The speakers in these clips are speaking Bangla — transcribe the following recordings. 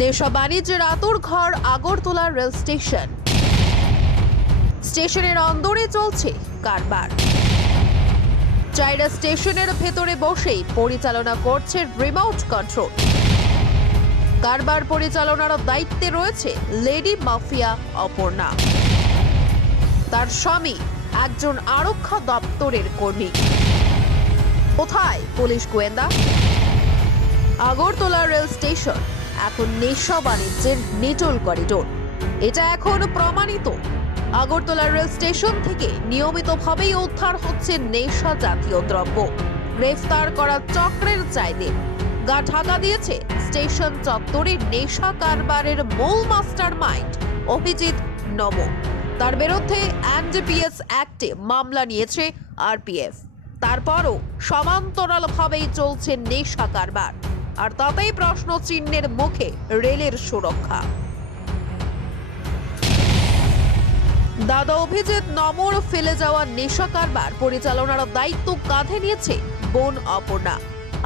নেশা বাণিজ্যের আতুর ঘর আগরতলা রেল স্টেশন। স্টেশনের অন্দরে চলছে কারবার। চাইরা স্টেশনের ভেতরে বসেই পরিচালনা করছে রিমোট কন্ট্রোল। কারবার পরিচালনার দায়িত্বে রয়েছে লেডি মাফিয়া অপর্ণা। তার স্বামী একজন আরক্ষা দপ্তরের কর্মী। কোথায়? পুলিশ গোয়েন্দা? Agartala rail station. এখন নেশা বাণিজ্যের নেটল করিডোর। এটা এখন প্রমাণিত। আগরতলা রেল স্টেশন থেকে নিয়মিতভাবেই উদ্ধার হচ্ছে নেশা জাতীয় দ্রব্য। গ্রেফতার করা চক্রের চাইতে গা ঢাকা দিয়েছে স্টেশন চত্বরে নেশা কারবারের মূল মাস্টার মাইন্ড অভিজিৎ নম। তার বিরুদ্ধে এনডিপিএস অ্যাক্টে মামলা নিয়েছে আরপিএফ। তারপরও সমান্তরালভাবেই চলছে নেশা কারবার। আর তাতেই প্রশ্ন চিহ্নের মুখে রেলের সুরক্ষা। দাদা অভিজিৎ নমর ফেলে যাওয়া নেশা কারবার পরিচালনার দায়িত্ব কাঁধে নিয়েছে বোন অপর্ণা।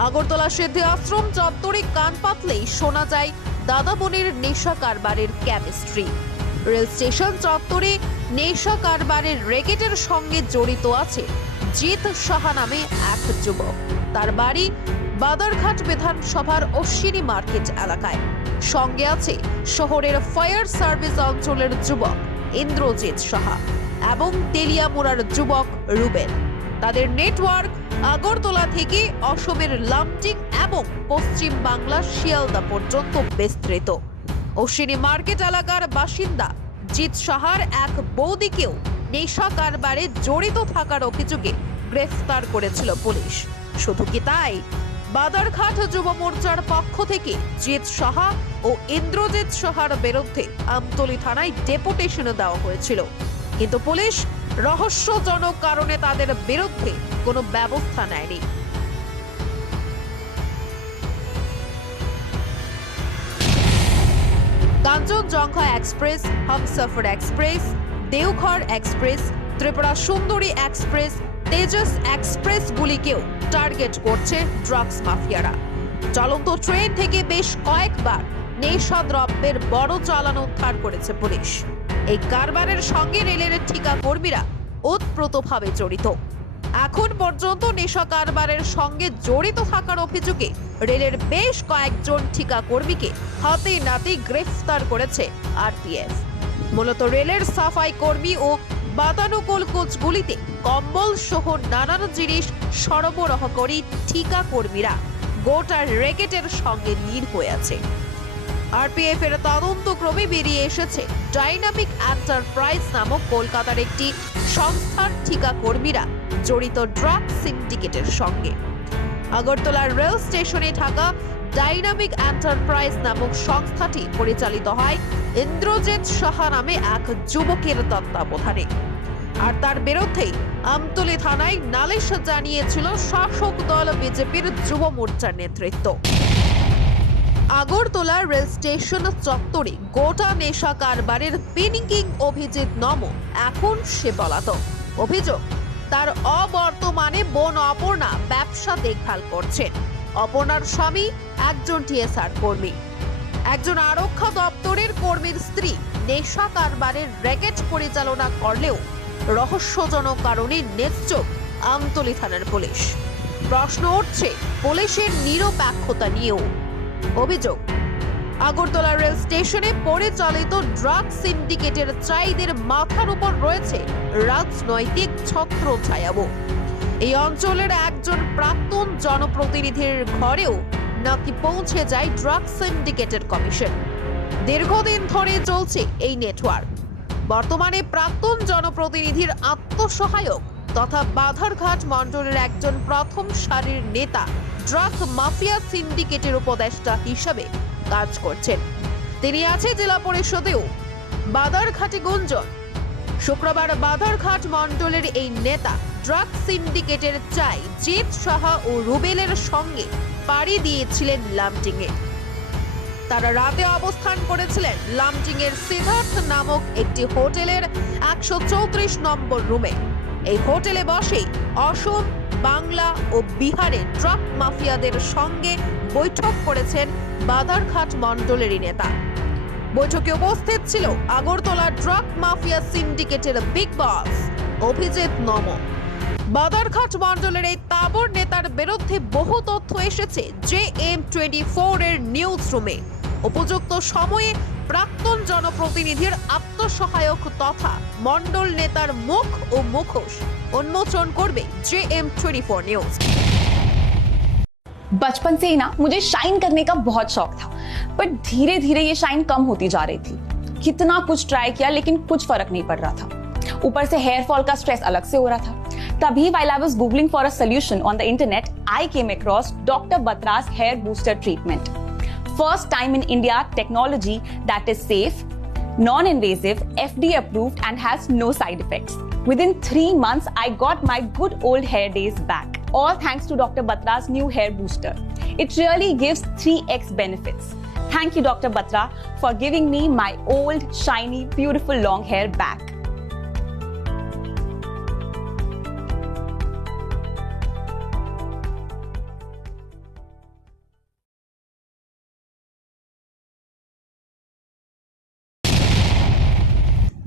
আগরতলা সিদ্ধি আশ্রম চত্বরে কান পাতলেই শোনা যায় দাদা বোনের নেশা কারবারের কেমিস্ট্রি রেল স্টেশন চত্বরে নেশা কারবারের রেকেটের সঙ্গে জড়িত আছে জিৎ সাহা নামে এক যুবক। তার বাড়ি বাদারঘাট বিধানসভার অশ্বিনী মার্কেট এলাকায়। সঙ্গে আছে শহরের ফায়ার সার্ভিস অঞ্চলের যুবক ইন্দ্রজিৎ সাহা এবং তেলিয়ামুড়ার যুবক রুবেন তাদের নেটওয়ার্ক আগরতলা থেকে অসমের লামটিং এবং পশ্চিম বাংলার শিয়ালদা পর্যন্ত বিস্তৃত। অশ্বিনী মার্কেট এলাকার বাসিন্দা জিৎ সাহার এক বৌদিকেও নেশা কারবারে জড়িত থাকার অভিযোগে গ্রেফতার করেছিল পুলিশ। শুধু কি তাই? বাদারঘাট যুব মোর্চার পক্ষ থেকে জিৎ সাহা ও ইন্দ্রজিৎ সাহার বিরুদ্ধে আমতলী থানায় ডেপুটেশন দেওয়া হয়েছিল। কিন্তু পুলিশ রহস্যজনক কারণে তাদের বিরুদ্ধে কোনো ব্যবস্থা নেয়নি। Kanchenjunga express, Humsafar express, Deoghar express, Tripura Sundari express Tejas এক্সপ্রেসগুলিকেও target করছে ড্রাগস মাফিয়ারা। চলন্ত ট্রেন থেকে বেশ কয়েকবার নেশা দ্রব্যের বড় চালান উদ্ধার করেছে পুলিশ। এই কারবারের সঙ্গে রেলের ঠিকা কর্মীরা ওতপ্রোতভাবে জড়িত। এখন পর্যন্ত নেশা কারবারের সঙ্গে জড়িত থাকার অভিযোগে রেলের বেশ কয়েকজন ঠিকা কর্মীকে হাতে নাতে গ্রেফতার করেছে আরপিএফ। মূলত রেলের সাফাই কর্মী ও বাতানুকূল কোচগুলিতে কম্বল সহ নানান জিনিস সরবরাহ করি ঠিকা কর্মীরা। গোটা রেকেটের সঙ্গে লীন হয়ে আছে। আরপিএফ এর তদন্তক্রমে বেরিয়ে এসেছে ডাইনামিক এন্টারপ্রাইজ নামক কলকাতার একটি সংস্থার ঠিকা কর্মীরা জড়িত ড্রাগ সিন্ডিকেটের সঙ্গে। আগরতলার রেল স্টেশনে থাকা ডাইনামিক এন্টারপ্রাইজ নামক সংস্থাটি পরিচালিত হয় ইন্দ্রজিৎ সাহা নামে এক যুবকের তত্ত্বাবধানে। আর তার বিরুদ্ধেই আমতলী থানায় নালিশ জানিয়েছিল শাসক দল বিজেপির যুব মোর্চার নেতৃত্ব। আগরতলা রেল স্টেশন চত্বরে গোটা নেশা কারবারের পেনিকিং অভিজিৎ নম এখন সে পলাতক। অভিযোগ, তার অবর্তমানে বোন অপর্ণা ব্যবসা দেখভাল করছেন। অপর্ণার স্বামী, একজন টিএসআর কর্মী। একজন আরক্ষা দপ্তরের কর্মীর স্ত্রী নেশা কারবারের র্যাকেট পরিচালনা করলেও রহস্যজনক কারণে নিশ্চোপ আমতলী থানার পুলিশ। প্রশ্ন উঠছে, পুলিশের নিরপেক্ষতা নিয়েও। অভিযোগ, আগরতলা রেল স্টেশনে পরিচালিত ড্রাগ সিন্ডিকেটের চাইদের মাথার উপর রয়েছে রাজনৈতিক ছত্র ছায়াবো এই অঞ্চলের একজন প্রাক্তন জনপ্রতিনিধির ঘরেও নাকি পৌঁছে যায় ড্রাগ সিন্ডিকেটের কমিশন। দীর্ঘদিন ধরে চলছে এই নেটওয়ার্ক। বর্তমানে প্রাক্তন জনপ্রতিনিধির আত্মসহায়ক তথা বাধারঘাট মণ্ডলের একজন প্রথম সারির নেতা ড্রাগ মাফিয়া সিন্ডিকেটের উপদেষ্টা হিসাবে কাজ করছেন। তিনি আছে জেলা পরিষদেও। বাদারঘাটে গুঞ্জন শুক্রবার বাধারঘাট মণ্ডলের এই নেতা, ড্রাগ সিন্ডিকেটের চাই জিৎ সাহা ও রুবেলের সঙ্গে পাড়ি দিয়েছিলেন লামটিংয়ে তারা রাতে অবস্থান করেছিলেন লামটিং এর সিদ্ধার্থ নামক একটি হোটেলের একশো চৌত্রিশ নম্বর রুমে। এই হোটেলে বসেই অসম বাংলা ও বিহারে ট্রাক মাফিয়াদের সঙ্গে বৈঠক করেছেন বাদারঘাট মণ্ডলেরই নেতা। বৈঠকে উপস্থিত ছিল আগরতলা ড্রাগ মাফিয়া সিন্ডিকেটের বিগ বস, অভিজিৎ নম। বাদারঘাট মণ্ডলের এই তাবর নেতার বিরুদ্ধে বহু তথ্য এসেছে জে এম টোয়েন্টি ফোর এর নিউজ রুমে উপযুক্ত সময়ে প্রাক্তন জনপ্রতিনিধির আত্মসহায়ক তথা মণ্ডল নেতার মুখ ও মুখোশ। উন্মোচন করবে J M twenty four news. बचपन से ही ना मुझे शाइन करने का बहुत शौक था। बट धीरे धीरे ये शाइन कम होती जा रही थी। कितना कुछ ट्राई किया, लेकिन कुछ फ़र्क नहीं पड़ रहा था। ऊपर से हेयर फॉल का स्ट्रेस अलग से हो रहा था। तभी while I was googling for a solution on the internet I came across doctor Batra's hair booster treatment first time in India technology that is safe non invasive F D approved and has no side effect within three months I got my good old hair days back all thanks to Dr. Batra's new hair booster. It really gives 3x benefits. Thank you, Dr. Batra, for giving me my old, shiny, beautiful long hair back.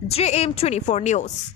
JM24 News